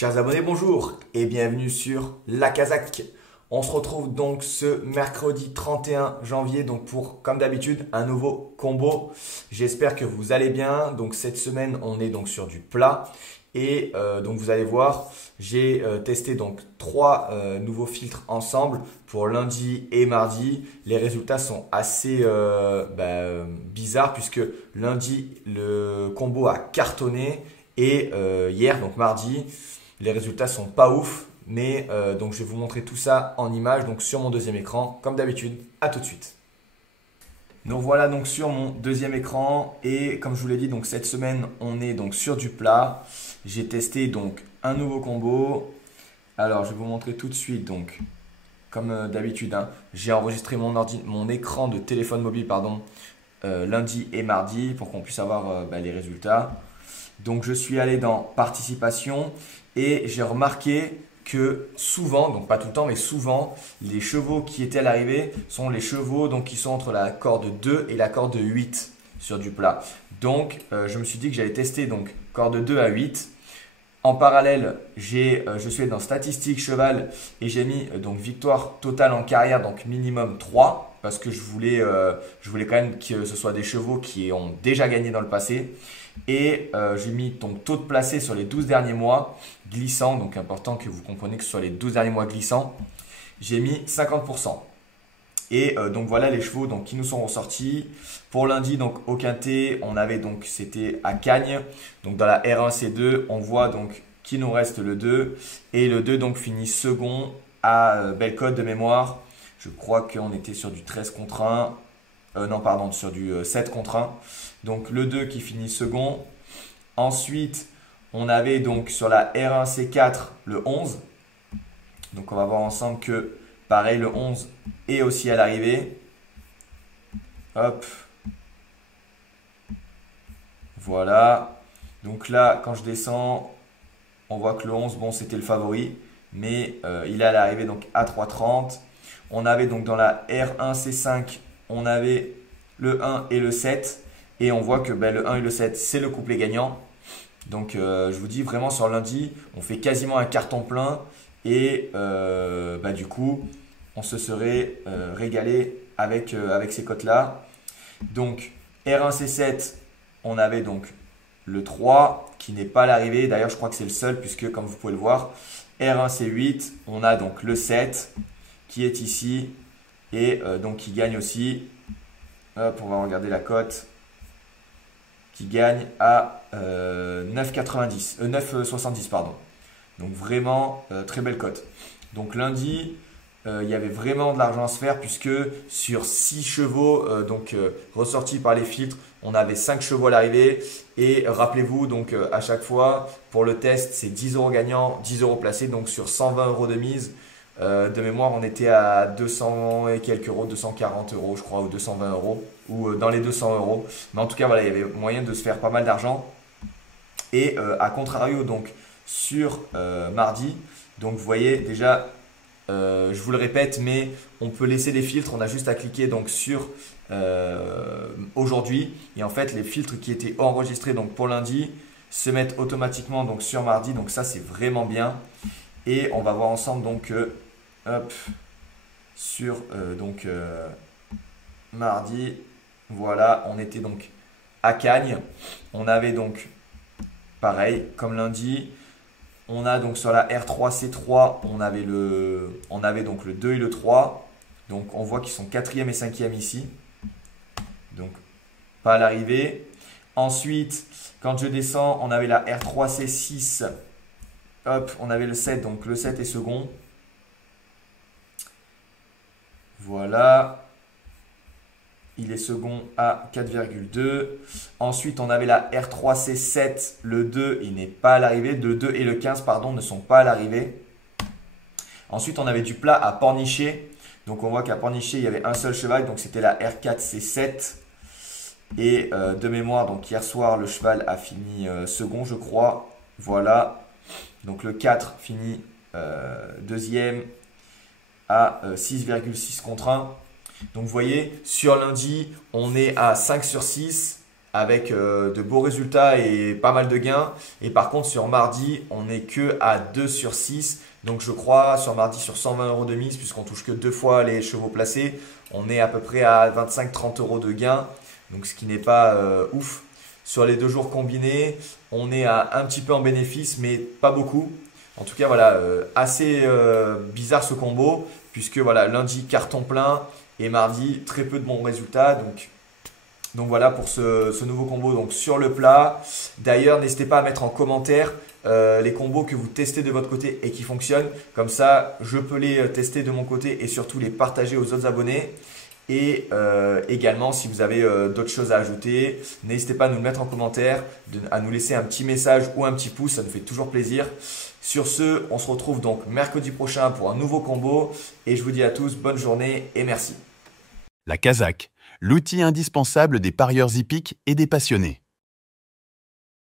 Chers abonnés, bonjour et bienvenue sur La Kazakh. On se retrouve donc ce mercredi 31 janvier donc pour, comme d'habitude, un nouveau combo. J'espère que vous allez bien. Donc cette semaine, on est donc sur du plat et donc vous allez voir, j'ai testé donc trois nouveaux filtres ensemble pour lundi et mardi. Les résultats sont assez bizarres puisque lundi, le combo a cartonné et hier, donc mardi, les résultats sont pas ouf, mais donc je vais vous montrer tout ça en image donc sur mon deuxième écran, comme d'habitude. À tout de suite. Donc voilà donc sur mon deuxième écran et comme je vous l'ai dit donc cette semaine on est donc sur du plat. J'ai testé donc un nouveau combo. Alors je vais vous montrer tout de suite donc comme d'habitude hein, j'ai enregistré mon écran de téléphone mobile lundi et mardi pour qu'on puisse avoir les résultats. Donc je suis allé dans participation et j'ai remarqué que souvent, donc pas tout le temps, mais souvent, les chevaux qui étaient à l'arrivée sont les chevaux donc, qui sont entre la corde 2 et la corde 8 sur du plat. Donc je me suis dit que j'allais tester donc corde 2 à 8. En parallèle, je suis allé dans statistiques cheval et j'ai mis donc victoire totale en carrière, donc minimum 3 parce que je voulais quand même que ce soit des chevaux qui ont déjà gagné dans le passé. Et j'ai mis donc taux de placé sur les 12 derniers mois glissant, donc important que vous compreniez que ce soit les 12 derniers mois glissants. J'ai mis 50%. Et donc voilà les chevaux donc, qui nous sont ressortis. Pour lundi, donc au quintet, on avait donc c'était à Cagnes. Donc dans la R1 C2, on voit donc qu'il nous reste le 2. Et le 2 donc finit second à Bellecote de mémoire. Je crois qu'on était sur du 13 contre 1. Non, pardon, sur du 7 contre 1. Donc le 2 qui finit second. Ensuite, on avait donc sur la R1 C4 le 11. Donc on va voir ensemble que pareil, le 11 est aussi à l'arrivée. Hop. Voilà. Donc là, quand je descends, on voit que le 11, bon, c'était le favori. Mais il est à l'arrivée donc à 3,30. On avait donc dans la R1 C5, on avait le 1 et le 7. Et on voit que le 1 et le 7, c'est le couplet gagnant. Donc je vous dis vraiment sur lundi, on fait quasiment un carton plein. Et du coup, on se serait régalé avec ces cotes-là. Donc R1 C7, on avait donc le 3 qui n'est pas à l'arrivée. D'ailleurs, je crois que c'est le seul puisque comme vous pouvez le voir, R1 C8, on a donc le 7 qui est ici et donc qui gagne aussi. Hop, on va regarder la cote qui gagne à 9,70 pardon. Donc vraiment très belle cote. Donc lundi, il y avait vraiment de l'argent à se faire puisque sur 6 chevaux ressortis par les filtres, on avait 5 chevaux à l'arrivée. Et rappelez-vous, donc à chaque fois, pour le test, c'est 10 euros gagnants, 10 euros placés. Donc sur 120 euros de mise, de mémoire, on était à 200 et quelques euros, 240 euros, je crois, ou 220 euros, ou dans les 200 euros. Mais en tout cas, voilà, il y avait moyen de se faire pas mal d'argent. Et à contrario, donc sur mardi, donc vous voyez déjà, je vous le répète, mais on peut laisser les filtres. On a juste à cliquer donc sur aujourd'hui. Et en fait, les filtres qui étaient enregistrés donc pour lundi se mettent automatiquement donc sur mardi. Donc ça, c'est vraiment bien. Et on va voir ensemble donc hop, sur mardi, voilà, on était donc à Cagnes. On avait donc pareil comme lundi. On a donc sur la R3 C3, on avait donc le 2 et le 3. Donc on voit qu'ils sont 4e et 5e ici. Donc pas à l'arrivée. Ensuite, quand je descends, on avait la R3 C6. Hop, on avait le 7, donc le 7 est second. Voilà. Il est second à 4,2. Ensuite, on avait la R3C7. Le 2, il n'est pas à l'arrivée. Le 2 et le 15, pardon, ne sont pas à l'arrivée. Ensuite, on avait du plat à Pornichet. Donc, on voit qu'à Pornichet, il y avait un seul cheval. Donc, c'était la R4C7. Et de mémoire, donc hier soir, le cheval a fini second, je crois. Voilà. Donc le 4 finit deuxième à 6,6 contre 1. Donc vous voyez, sur lundi, on est à 5 sur 6 avec de beaux résultats et pas mal de gains. Et par contre, sur mardi, on n'est que à 2 sur 6. Donc je crois sur mardi sur 120 euros de mise, puisqu'on touche que 2 fois les chevaux placés, on est à peu près à 25-30 euros de gains. Donc ce qui n'est pas ouf. Sur les 2 jours combinés, on est à un petit peu en bénéfice, mais pas beaucoup. En tout cas, voilà, assez bizarre ce combo, puisque voilà, lundi carton plein et mardi très peu de bons résultats. Donc voilà pour ce nouveau combo donc sur le plat. D'ailleurs, n'hésitez pas à mettre en commentaire les combos que vous testez de votre côté et qui fonctionnent. Comme ça, je peux les tester de mon côté et surtout les partager aux autres abonnés. Et également, si vous avez d'autres choses à ajouter, n'hésitez pas à nous le mettre en commentaire, à nous laisser un petit message ou un petit pouce, ça nous fait toujours plaisir. Sur ce, on se retrouve donc mercredi prochain pour un nouveau combo. Et je vous dis à tous, bonne journée et merci. La Kazakh, l'outil indispensable des parieurs hippiques et des passionnés.